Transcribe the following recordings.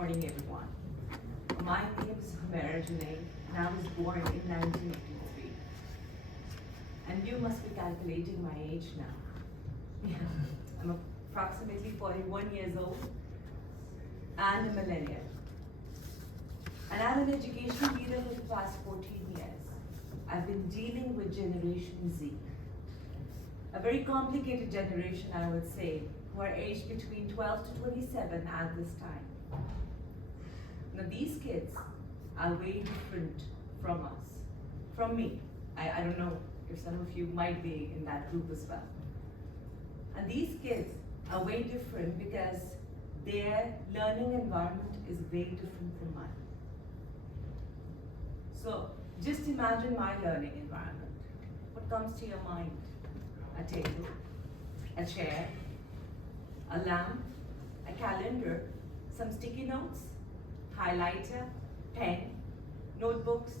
morning, everyone. My name is Humaira, Junaid, and I was born in 1983. And you must be calculating my age now. Yeah, I'm approximately 41 years old and a millennial. And I'm an education leader for the past 14 years. I've been dealing with Generation Z, a very complicated generation, I would say, who are aged between 12 to 27 at this time. Now these kids are way different from us, from me. I don't know if some of you might be in that group as well. And these kids are way different because their learning environment is way different from mine. So just imagine my learning environment. What comes to your mind? A table, a chair, a lamp, a calendar, some sticky notes, highlighter, pen, notebooks,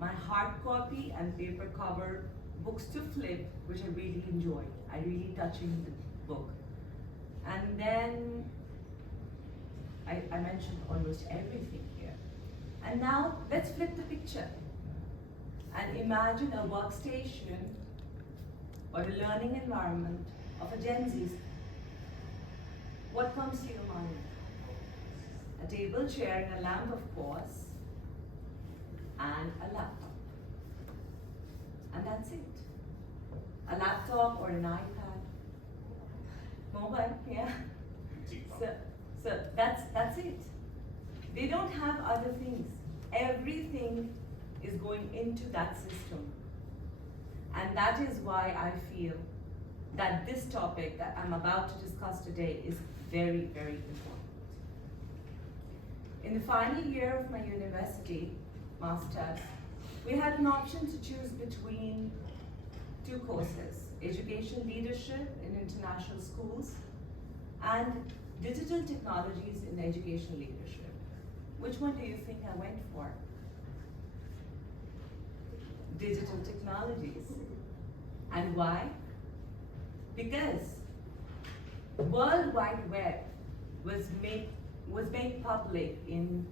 my hard copy and paper cover books to flip, which I really enjoy. I really touching the book. And then I mentioned almost everything here. And now let's flip the picture and imagine a workstation or a learning environment of a Gen Z. What comes to your mind? A table, chair, and a lamp, of course, and a laptop. And that's it. A laptop or an iPad. Mobile, yeah. So that's it. They don't have other things. Everything is going into that system. And that is why I feel that this topic that I'm about to discuss today is very, very important. In the final year of my university master's, we had an option to choose between two courses: education leadership in international schools and digital technologies in education leadership. Which one do you think I went for? Digital technologies. And why? Because World Wide Web was made public in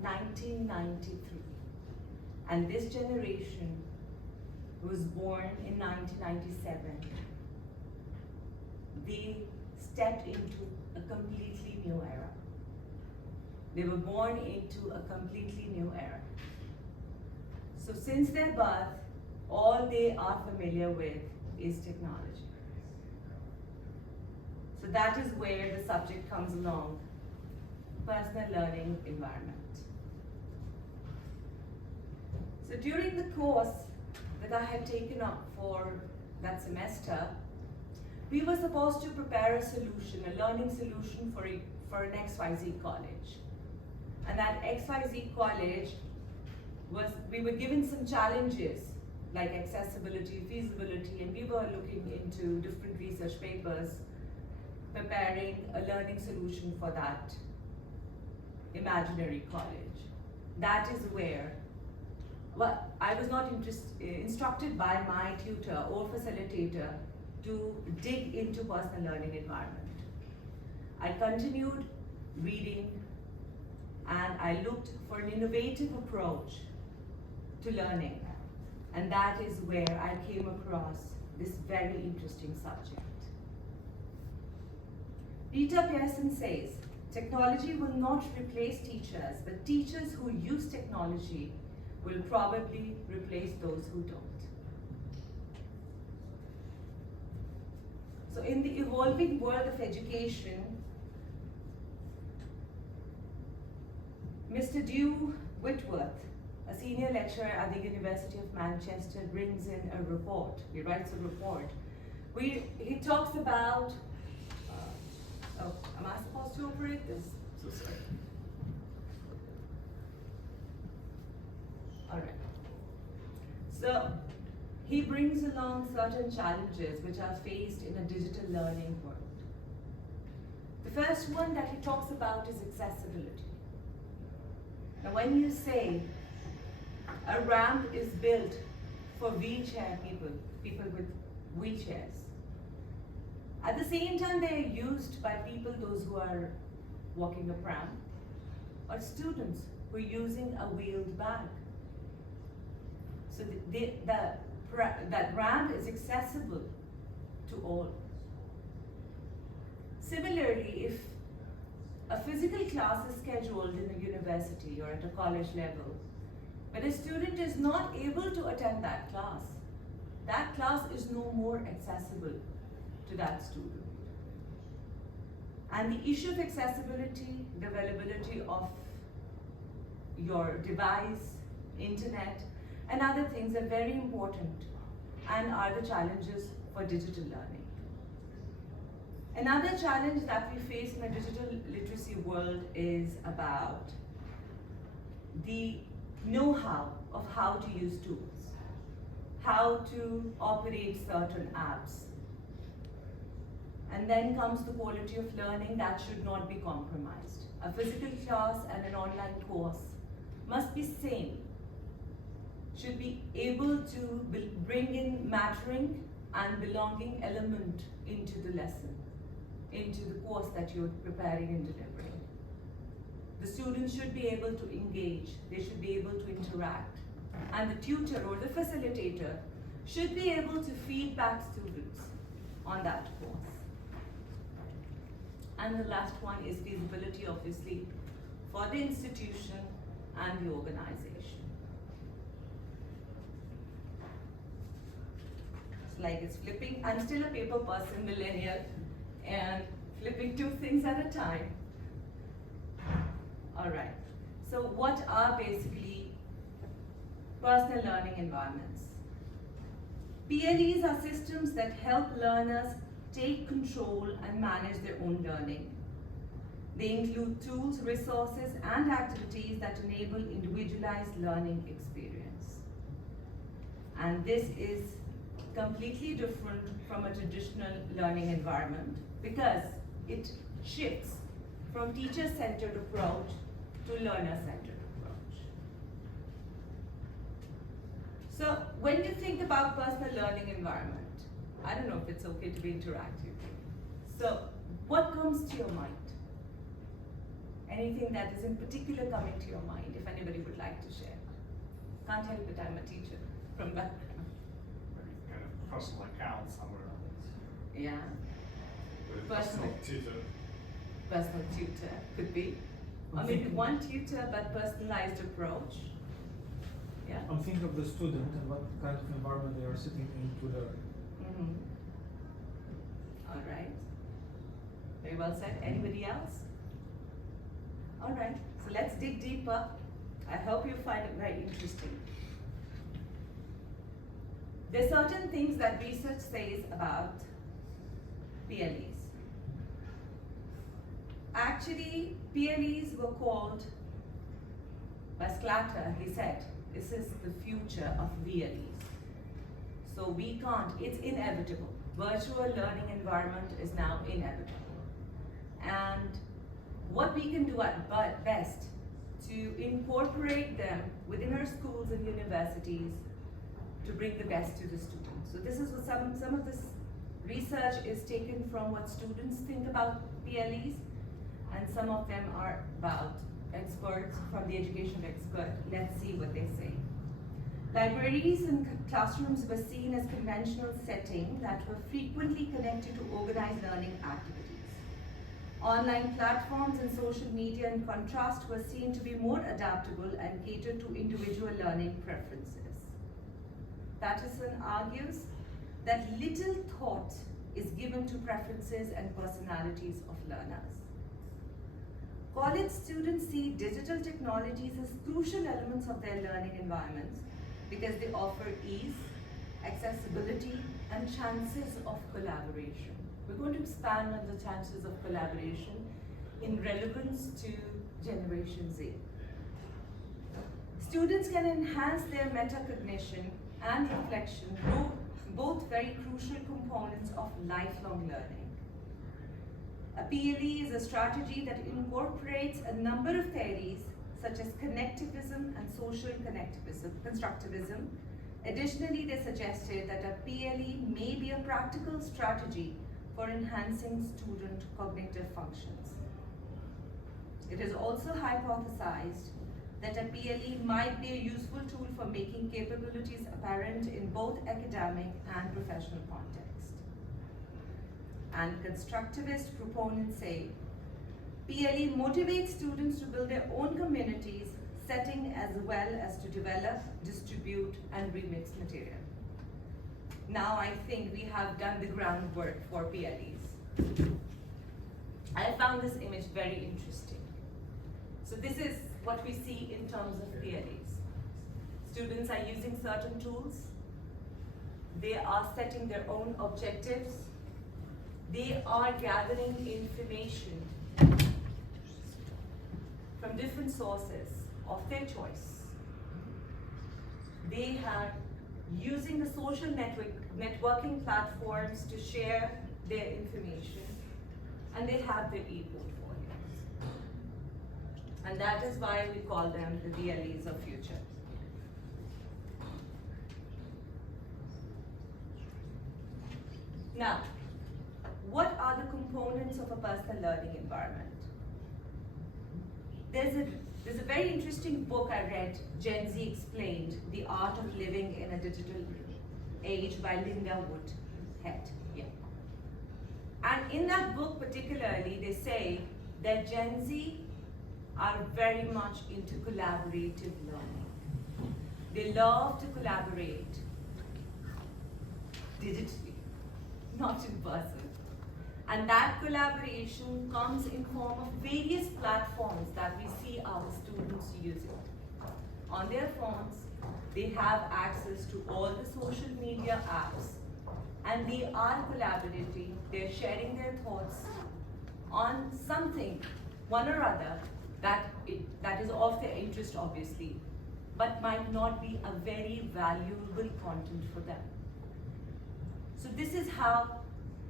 1993. And this generation was born in 1997. They stepped into a completely new era. They were born into a completely new era. So since their birth, all they are familiar with is technology. So that is where the subject comes along: personal learning environment. So during the course that I had taken up for that semester, we were supposed to prepare a solution, a learning solution for an XYZ college. And that XYZ college we were given some challenges like accessibility, feasibility, and we were looking into different research papers, preparing a learning solution for that imaginary college. That is where, well, I was not instructed by my tutor or facilitator to dig into personal learning environment. I continued reading and I looked for an innovative approach to learning. And that is where I came across this very interesting subject. Peter Pearson says, technology will not replace teachers, but teachers who use technology will probably replace those who don't. So in the evolving world of education, Mr. Dew Whitworth, a senior lecturer at the University of Manchester, brings in a report. He writes a report. He talks about, am I supposed to operate this? So sorry. All right. So he brings along certain challenges which are faced in a digital learning world. The first one that he talks about is accessibility. Now when you say a ramp is built for wheelchair people with wheelchairs, at the same time they are used by people, those who are walking a pram, or students who are using a wheeled bag. So that ramp is accessible to all. Similarly, if a physical class is scheduled in a university or at a college level, but a student is not able to attend that class is no more accessible to that student. And the issue of accessibility, the availability of your device, internet, and other things are very important and are the challenges for digital learning. Another challenge that we face in a digital literacy world is about the know-how of how to use tools, how to operate certain apps. And then comes the quality of learning that should not be compromised. A physical class and an online course must be same, should be able to bring in mattering and belonging element into the lesson, into the course that you're preparing and delivering. The students should be able to engage, they should be able to interact, and the tutor or the facilitator should be able to feed back students on that course. And the last one is feasibility, obviously, for the institution and the organization. It's like it's flipping. I'm still a paper person, millennial, and flipping two things at a time. All right. So what are basically personal learning environments? PLEs are systems that help learners take control and manage their own learning. They include tools, resources, and activities that enable individualized learning experience. And this is completely different from a traditional learning environment because it shifts from teacher-centered approach to learner-centered approach. So when you think about personal learning environment, I don't know if it's okay to be interactive. So what comes to your mind? Anything that is in particular coming to your mind, if anybody would like to share? Can't help it, I'm a teacher from background. Maybe kind of personal account somewhere. Yeah. Personal tutor. Personal tutor, could be. Or maybe one tutor but personalized approach. Yeah. I'm thinking of the student and what kind of environment they are sitting in to learn. All right. Very well said. Anybody else? All right. So let's dig deeper. I hope you find it very interesting. There are certain things that research says about PLEs. Actually, PLEs were called by Sclatter. He said, this is the future of VLEs. So we can't, it's inevitable. Virtual learning environment is now inevitable. And what we can do at best to incorporate them within our schools and universities to bring the best to the students. So this is what some of this research is taken from what students think about PLEs, and some of them are about experts from the education expert. Let's see what they say. Libraries and classrooms were seen as conventional settings that were frequently connected to organized learning activities. Online platforms and social media, in contrast, were seen to be more adaptable and catered to individual learning preferences. Patterson argues that little thought is given to preferences and personalities of learners. College students see digital technologies as crucial elements of their learning environments because they offer ease, accessibility, and chances of collaboration. We're going to expand on the chances of collaboration in relevance to Generation Z. Students can enhance their metacognition and reflection, both very crucial components of lifelong learning. A PLE is a strategy that incorporates a number of theories such as connectivism and social constructivism. Additionally, they suggested that a PLE may be a practical strategy for enhancing student cognitive functions. It is also hypothesized that a PLE might be a useful tool for making capabilities apparent in both academic and professional context. And constructivist proponents say, PLE motivates students to build their own communities, setting as well as to develop, distribute, and remix material. Now I think we have done the groundwork for PLEs. I found this image very interesting. So this is what we see in terms of PLEs. Students are using certain tools. They are setting their own objectives. They are gathering information from different sources of their choice. They are using the social networking platforms to share their information, and they have their e-portfolios. And that is why we call them the VLEs of future. Now, what are the components of a personal learning environment? There's a very interesting book I read, Gen Z Explained, The Art of Living in a Digital Age by Linda Woodhead. Yeah. And in that book particularly, they say that Gen Z are very much into collaborative learning. They love to collaborate digitally, not in person. And that collaboration comes in form of various platforms that we see our students using. On their phones, they have access to all the social media apps, and they are collaborating, they're sharing their thoughts on something, one or other, that is of their interest obviously, but might not be a very valuable content for them. So this is how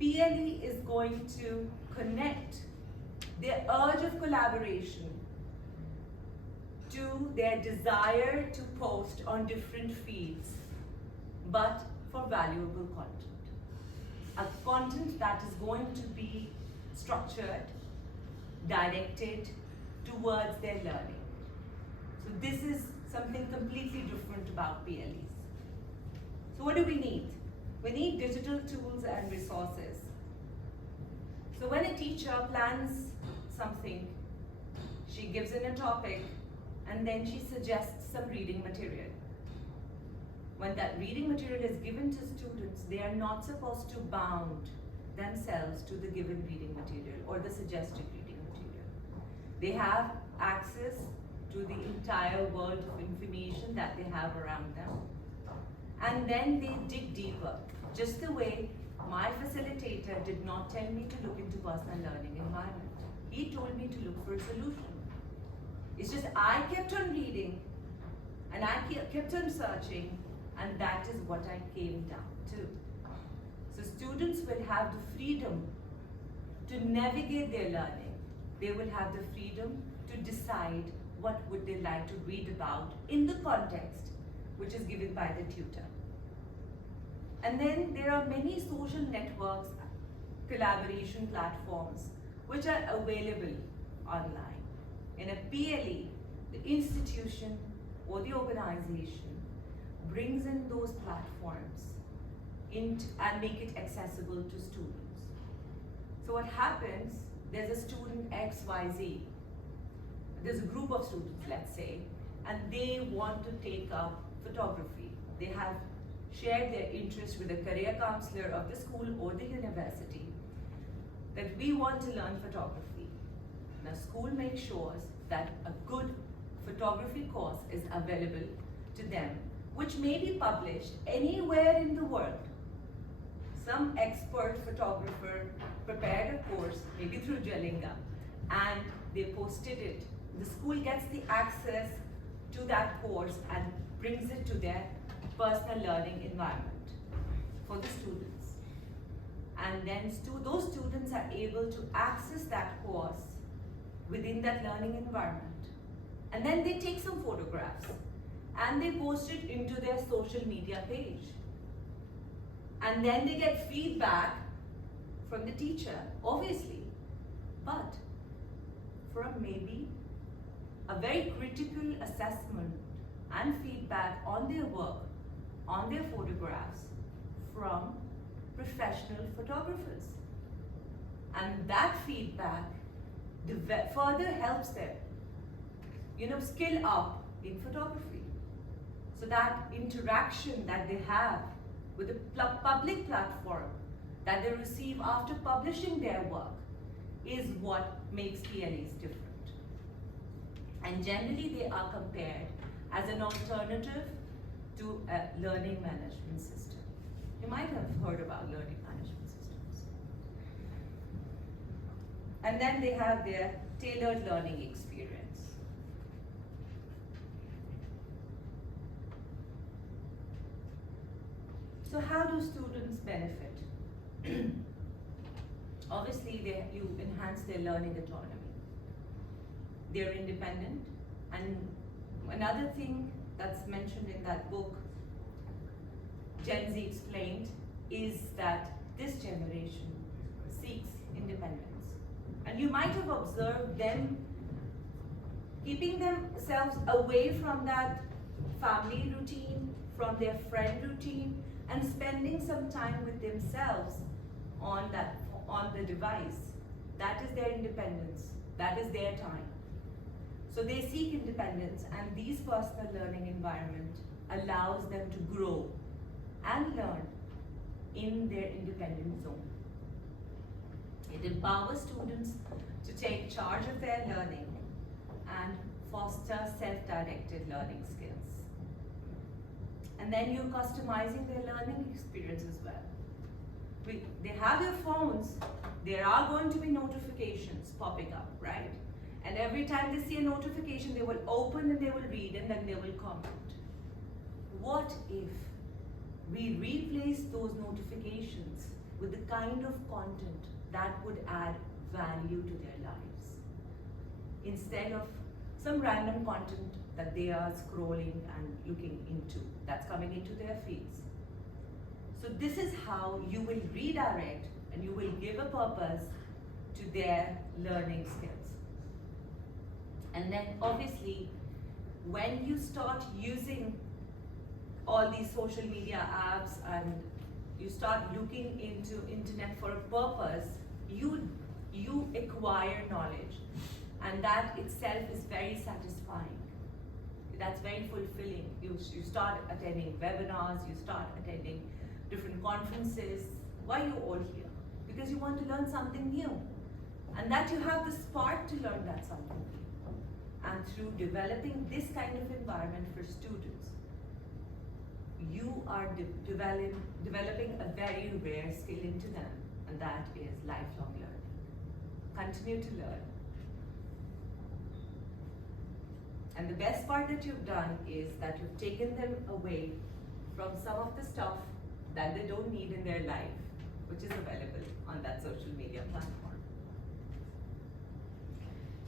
PLE is going to connect their urge of collaboration to their desire to post on different feeds, but for valuable content. A content that is going to be structured, directed towards their learning. So this is something completely different about PLEs. So what do we need? We need digital tools and resources. So when a teacher plans something, she gives in a topic, and then she suggests some reading material. When that reading material is given to students, they are not supposed to bound themselves to the given reading material or the suggested reading material. They have access to the entire world of information that they have around them. And then they dig deeper, just the way my facilitator did not tell me to look into personal learning environment. He told me to look for a solution. It's just I kept on reading, and I kept on searching, and that is what I came down to. So students will have the freedom to navigate their learning. They will have the freedom to decide what would they like to read about in the context which is given by the tutor. And then there are many social networks, collaboration platforms, which are available online. In a PLE, the institution or the organization brings in those platforms and make it accessible to students. So what happens, there's a student XYZ, there's a group of students, let's say, and they want to take up photography. They have shared their interest with the career counselor of the school or the university that we want to learn photography. Now, school makes sure that a good photography course is available to them, which may be published anywhere in the world. Some expert photographer prepared a course, maybe through Jalinga, and they posted it. The school gets the access to that course and brings it to their personal learning environment for the students. And then those students are able to access that course within that learning environment. And then they take some photographs and they post it into their social media page. And then they get feedback from the teacher, obviously. But from maybe a very critical assessment and feedback on their work, on their photographs from professional photographers. And that feedback further helps them, skill up in photography. So that interaction that they have with the public platform that they receive after publishing their work is what makes PLAs different. And generally they are compared as an alternative to a learning management system. You might have heard about learning management systems. And then they have their tailored learning experience. So how do students benefit? Obviously, you enhance their learning autonomy. They're independent. And another thing that's mentioned in that book, Gen Z Explained, is that this generation seeks independence. And you might have observed them keeping themselves away from that family routine, from their friend routine, and spending some time with themselves on the device. That is their independence. That is their time. So they seek independence, and these personal learning environment allows them to grow and learn in their independent zone. It empowers students to take charge of their learning and foster self-directed learning skills. And then you're customizing their learning experience as well. They have their phones, there are going to be notifications popping up, right? And every time they see a notification, they will open and they will read and then they will comment. What if we replace those notifications with the kind of content that would add value to their lives, instead of some random content that they are scrolling and looking into, that's coming into their feeds? So this is how you will redirect and you will give a purpose to their learning skills. And then obviously, when you start using all these social media apps and you start looking into internet for a purpose, you acquire knowledge, and that itself is very satisfying. That's very fulfilling. You start attending webinars, you start attending different conferences. Why are you all here? Because you want to learn something new, and that you have the spark to learn that something new. And through developing this kind of environment for students, you are developing a very rare skill into them, and that is lifelong learning. Continue to learn. And the best part that you've done is that you've taken them away from some of the stuff that they don't need in their life, which is available on that social media platform.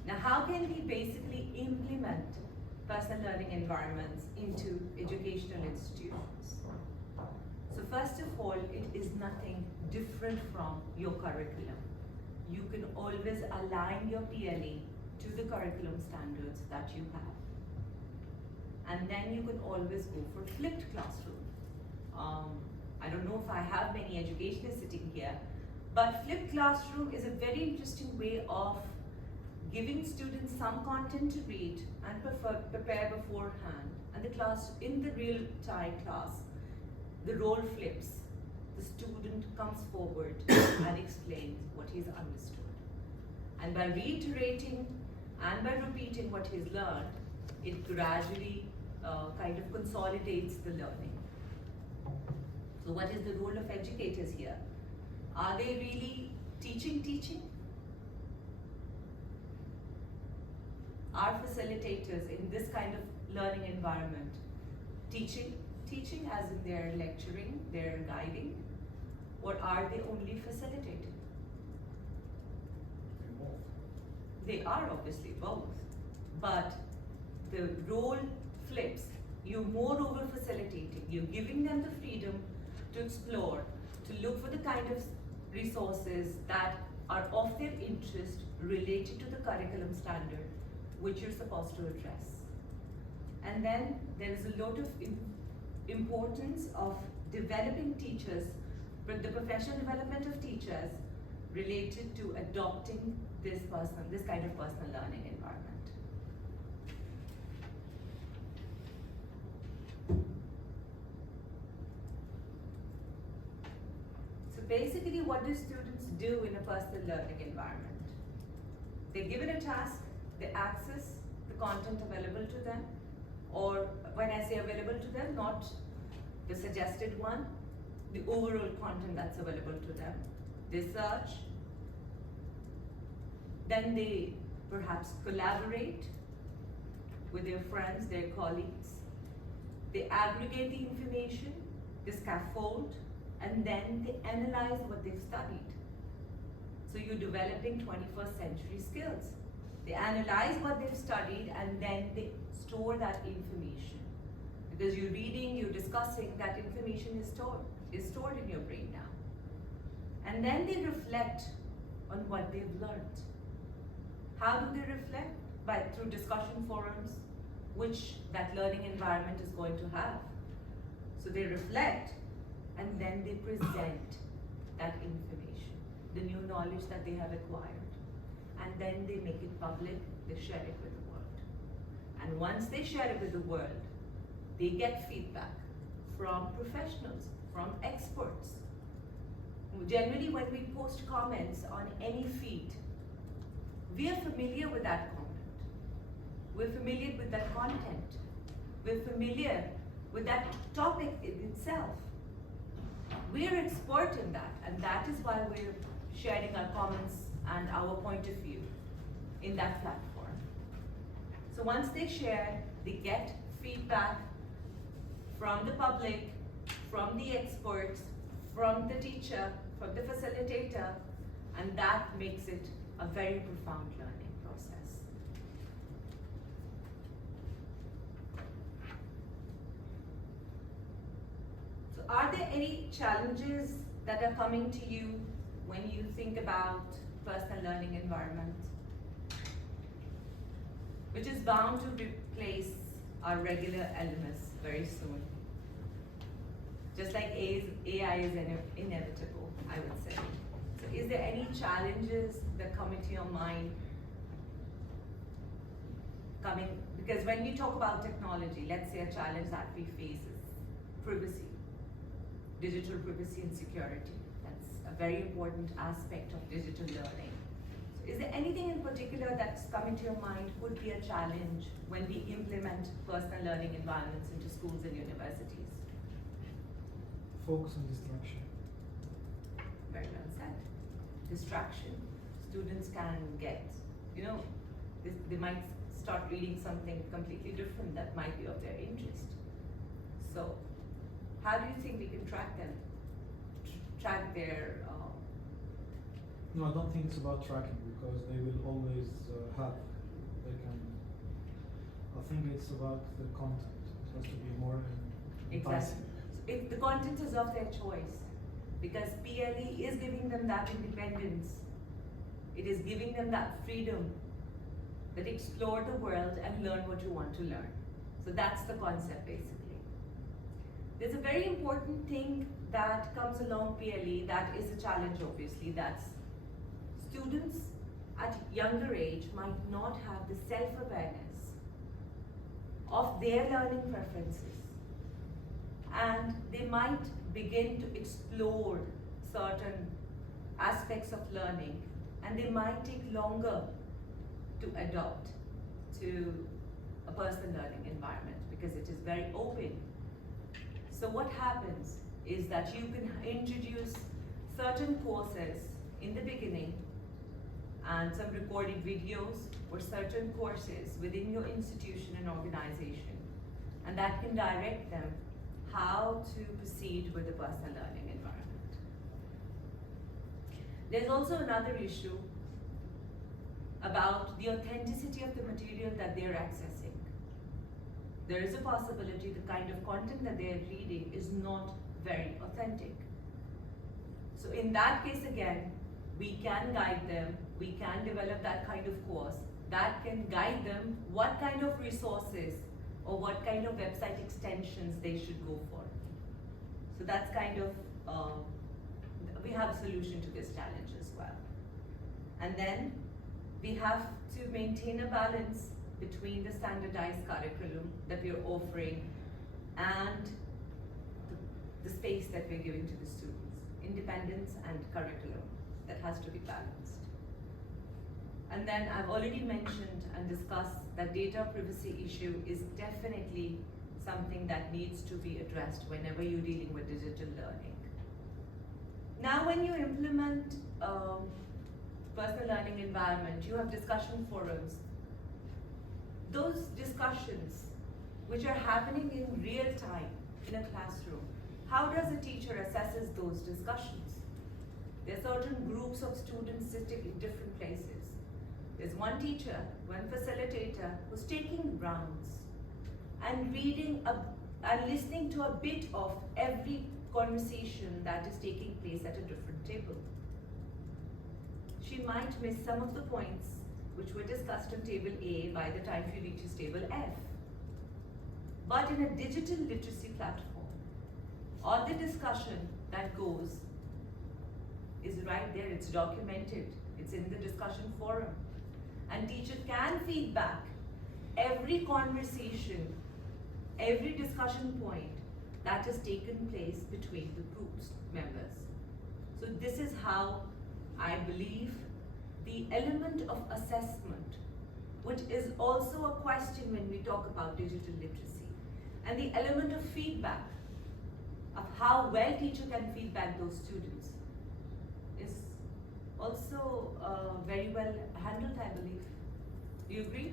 Now, how can we basically implement personal learning environments into educational institutions? So first of all, it is nothing different from your curriculum. You can always align your PLE to the curriculum standards that you have. And then you can always go for flipped classroom. I don't know if I have many educationists sitting here, but flipped classroom is a very interesting way of giving students some content to read and prepare beforehand. And the class, in the real-time class, the role flips. The student comes forward and explains what he's understood. And by reiterating and by repeating what he's learned, it gradually kind of consolidates the learning. So what is the role of educators here? Are they really teaching? Are facilitators in this kind of learning environment teaching as in they're lecturing, they're guiding, or are they only facilitating? They are obviously both, but the role flips. You're more over facilitating. You're giving them the freedom to explore, to look for the kind of resources that are of their interest related to the curriculum standard which you're supposed to address. And then there is a lot of importance of developing teachers, but the professional development of teachers related to adopting this kind of personal learning environment. So basically, what do students do in a personal learning environment? They're given a task, they access the content available to them, or when I say available to them, not the suggested one, the overall content that's available to them. They search, then they perhaps collaborate with their friends, their colleagues. They aggregate the information, they scaffold, and then they analyze what they've studied. So you're developing 21st century skills. They analyze what they've studied and then they store that information. Because you're reading, you're discussing, that information is stored in your brain now. And then they reflect on what they've learned. How do they reflect? Through discussion forums, which that learning environment is going to have. So they reflect and then they present that information, the new knowledge that they have acquired. And then they make it public, they share it with the world. And once they share it with the world, they get feedback from professionals, from experts. Generally, when we post comments on any feed, we are familiar with that content. We're familiar with that content. We're familiar with that topic in itself. We're expert in that, and that is why we're sharing our comments and our point of view in that platform. So once they share, they get feedback from the public, from the experts, from the teacher, from the facilitator, and that makes it a very profound learning process. So are there any challenges that are coming to you when you think about personal learning environment, which is bound to replace our regular LMS very soon? Just like AI is inevitable, I would say. So is there any challenges that come into your mind because when we talk about technology, let's say a challenge that we face is privacy, digital privacy and security. That's a very important aspect of digital learning. So is there anything in particular that's come into your mind could be a challenge when we implement personal learning environments into schools and universities? Focus on distraction. Very well said. Distraction. Students can get, they might start reading something completely different that might be of their interest. So, how do you think we can track them? Track their... No, I don't think it's about tracking because they will always have. They can. I think it's about the content. It has to be more Exactly. If the content is of their choice, because PLE is giving them that independence, it is giving them that freedom that explore the world and learn what you want to learn. So that's the concept basically. There's a very important thing that comes along PLE that is a challenge obviously, that's students at younger age might not have the self-awareness of their learning preferences. And they might begin to explore certain aspects of learning, and they might take longer to adopt to a personal learning environment because it is very open. So what happens is that you can introduce certain courses in the beginning and some recorded videos or certain courses within your institution and organization, and that can direct them how to proceed with the personal learning environment. There's also another issue about the authenticity of the material that they're accessing. There is a possibility the kind of content that they're reading is not very authentic. So in that case again, we can guide them, we can develop that kind of course that can guide them what kind of resources or what kind of website extensions they should go for. So that's kind of, we have a solution to this challenge as well. And then we have to maintain a balance between the standardized curriculum that we're offering and the space that we're giving to the students. Independence and curriculum, that has to be balanced. And then I've already mentioned and discussed that data privacy issue is definitely something that needs to be addressed whenever you're dealing with digital learning. Now when you implement personal learning environment, you have discussion forums. Those discussions which are happening in real time in a classroom, how does a teacher assesses those discussions? There are certain groups of students sitting in different places. There's one teacher, one facilitator who's taking rounds and reading and listening to a bit of every conversation that is taking place at a different table. She might miss some of the points which were discussed on table A by the time she reaches table F. But in a digital literacy platform, all the discussion that goes is right there, it's documented, it's in the discussion forum. And teacher can feedback every conversation, every discussion point that has taken place between the group's members. So this is how I believe the element of assessment, which is also a question when we talk about digital literacy, and the element of feedback, of how well teacher can feedback those students, is also very well handled, I believe. Do you agree?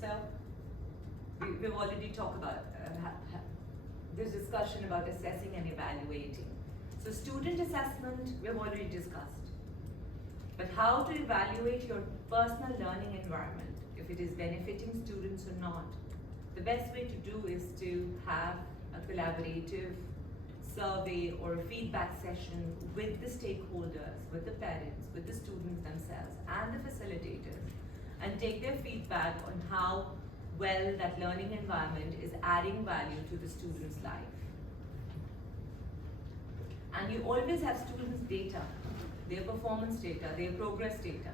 So, we've already talked about this discussion about assessing and evaluating. So student assessment, we've already discussed. But how to evaluate your personal learning environment, if it is benefiting students or not, the best way to do is to have a collaborative survey or a feedback session with the stakeholders, with the parents, with the students themselves, and the facilitators, and take their feedback on how well that learning environment is adding value to the student's life. And you always have students' data, their performance data, their progress data,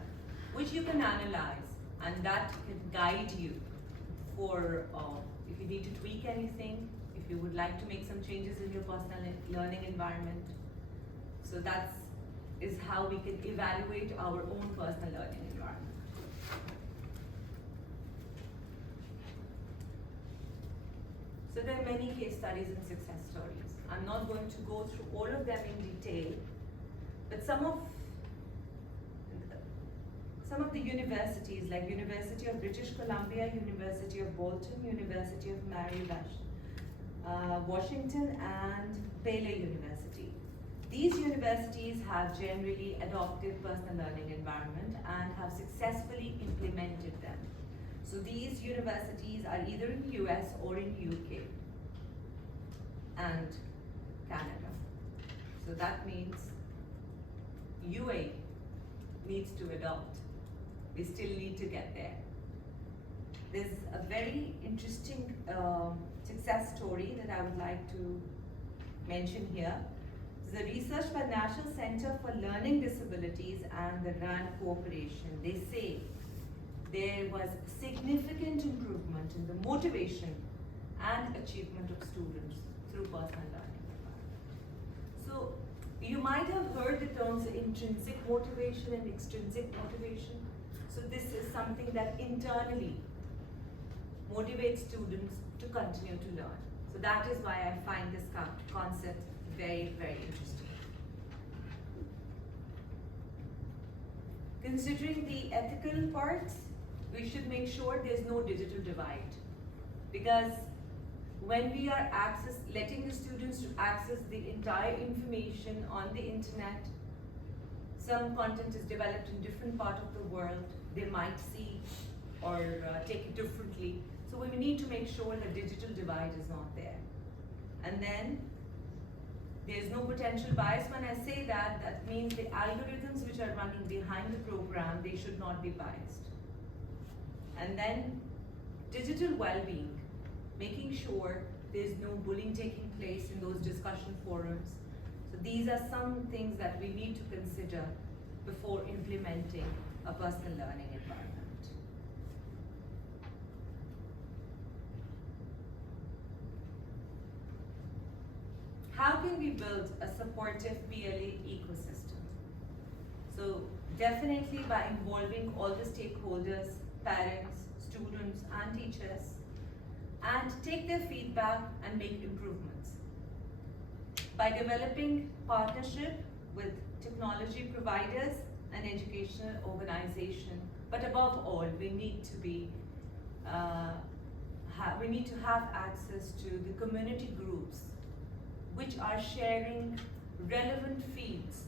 which you can analyze, and that can guide you for if you need to tweak anything, if you would like to make some changes in your personal learning environment. So that is how we can evaluate our own personal learning environment. So there are many case studies and success stories. I'm not going to go through all of them in detail, but some of the universities, like University of British Columbia, University of Bolton, University of Maryland, Washington, and Baylor University. These universities have generally adopted personal learning environment and have successfully implemented them. So these universities are either in the US or in UK and Canada. So that means UAE needs to adopt. We still need to get there. There's a very interesting success story that I would like to mention here. It's a research by National Center for Learning Disabilities and the RAND Corporation. They say there was significant improvement in the motivation and achievement of students through personal learning. So you might have heard the terms intrinsic motivation and extrinsic motivation. So this is something that internally motivates students to continue to learn. So that is why I find this concept very, very interesting. Considering the ethical parts, we should make sure there's no digital divide. Because when we are letting the students to access the entire information on the internet, some content is developed in different part of the world, they might see or take it differently. So we need to make sure the digital divide is not there. And then there's no potential bias. When I say that, that means the algorithms which are running behind the program, they should not be biased. And then digital well-being, making sure there's no bullying taking place in those discussion forums. So these are some things that we need to consider before implementing a personal learning environment. How can we build a supportive PLA ecosystem? So definitely by involving all the stakeholders, parents, students and teachers, and take their feedback and make improvements. By developing partnership with technology providers and educational organization, but above all, we need to be we need to have access to the community groups which are sharing relevant feeds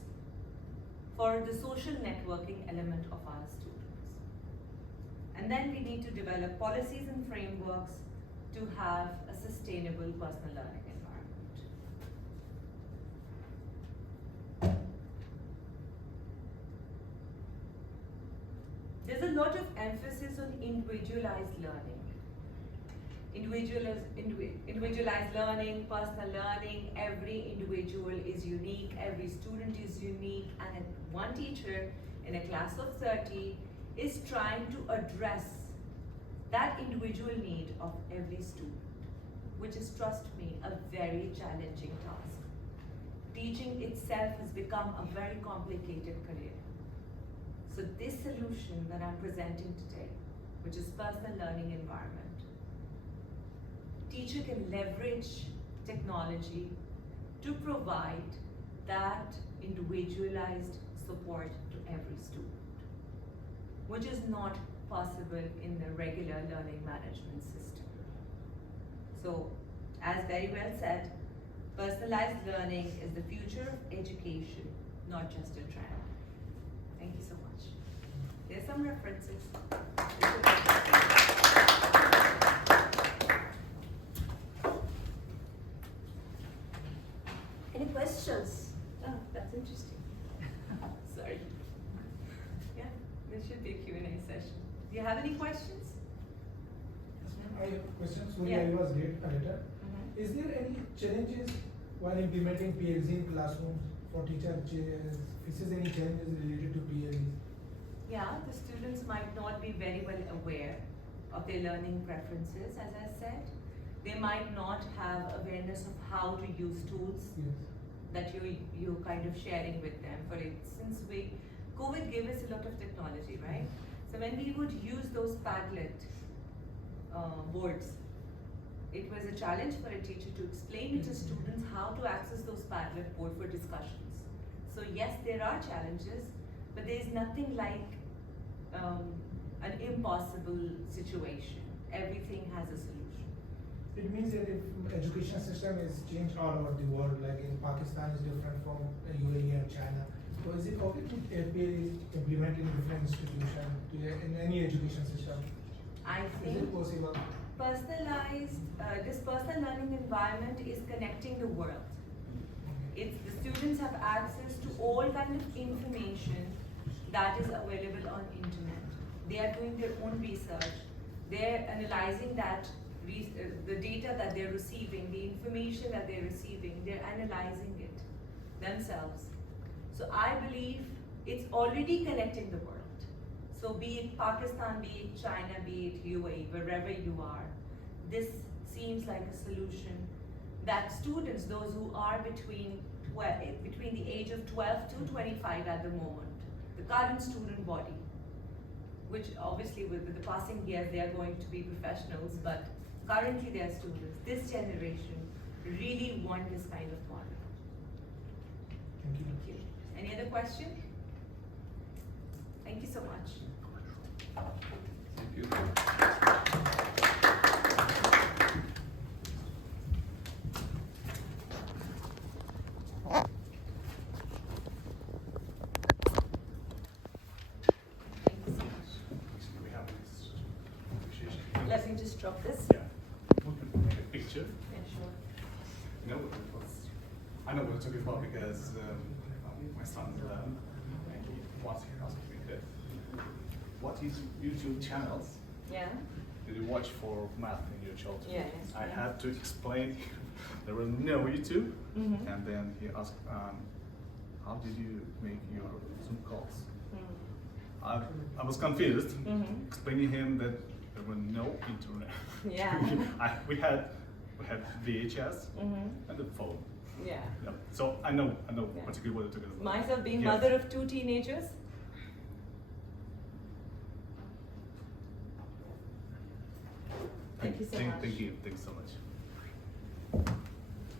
for the social networking element of our students. And then we need to develop policies and frameworks to have a sustainable personal learning environment. There's a lot of emphasis on individualized learning. Individualized learning, personal learning, every individual is unique, every student is unique, and one teacher in a class of 30 is trying to address that individual need of every student, which is, trust me, a very challenging task. Teaching itself has become a very complicated career. So this solution that I'm presenting today, which is personal learning environment, teacher can leverage technology to provide that individualized support to every student, which is not possible in the regular learning management system. So, as very well said, personalized learning is the future of education, not just a trend. Thank you so much. There's some references. Any questions? Oh, that's interesting. Sorry. Yeah, this should be a Q&A session. Do you have any questions? I have questions. Sorry, Yeah. I was late later. Is there any challenges while implementing PLC in classrooms for teachers? Faces any challenges related to PLC? Yeah, the students might not be very well aware of their learning preferences, as I said. They might not have awareness of how to use tools Yes. that you're kind of sharing with them. For instance, COVID gave us a lot of technology, right? So when we would use those Padlet boards, it was a challenge for a teacher to explain to students how to access those Padlet board for discussions. So yes, there are challenges, but there is nothing like an impossible situation. Everything has a solution. It means that if education system is changed all over the world, like in Pakistan is different from UAE and China. So is it okay to implement in different institutions in any education system? I Is think it possible? this personal learning environment is connecting the world. It's the students have access to all kind of information that is available on internet. They are doing their own research. They're analyzing that the data that they're receiving, the information that they're receiving. They're analyzing it themselves. So I believe it's already connecting the world. So be it Pakistan, be it China, be it UAE, wherever you are, this seems like a solution that students, those who are between the age of 12 to 25 at the moment, the current student body, which obviously with the passing years they are going to be professionals, but currently they are students. This generation really want this kind of model. Thank you. Thank you. Any other question? Thank you so much. Thank you. Thank you so much. We have this appreciation. Let me just picture of this? Yeah. We can make a picture. Yeah, sure. You know, I know what we're talking about because my son once he asked me that, what is YouTube channels Yeah. did you watch for math in your childhood? Yeah, I yeah. had to explain there was no YouTube, Mhm. and then he asked, how did you make your Zoom calls? I was confused, Mhm. explaining him that there was no internet. Yeah. we had VHS Mhm. and the phone. Yeah. Yep. So I know Yeah. particularly what you're talking about. Myself being Yes. mother of 2 teenagers. Thank you so much. Thank you so much.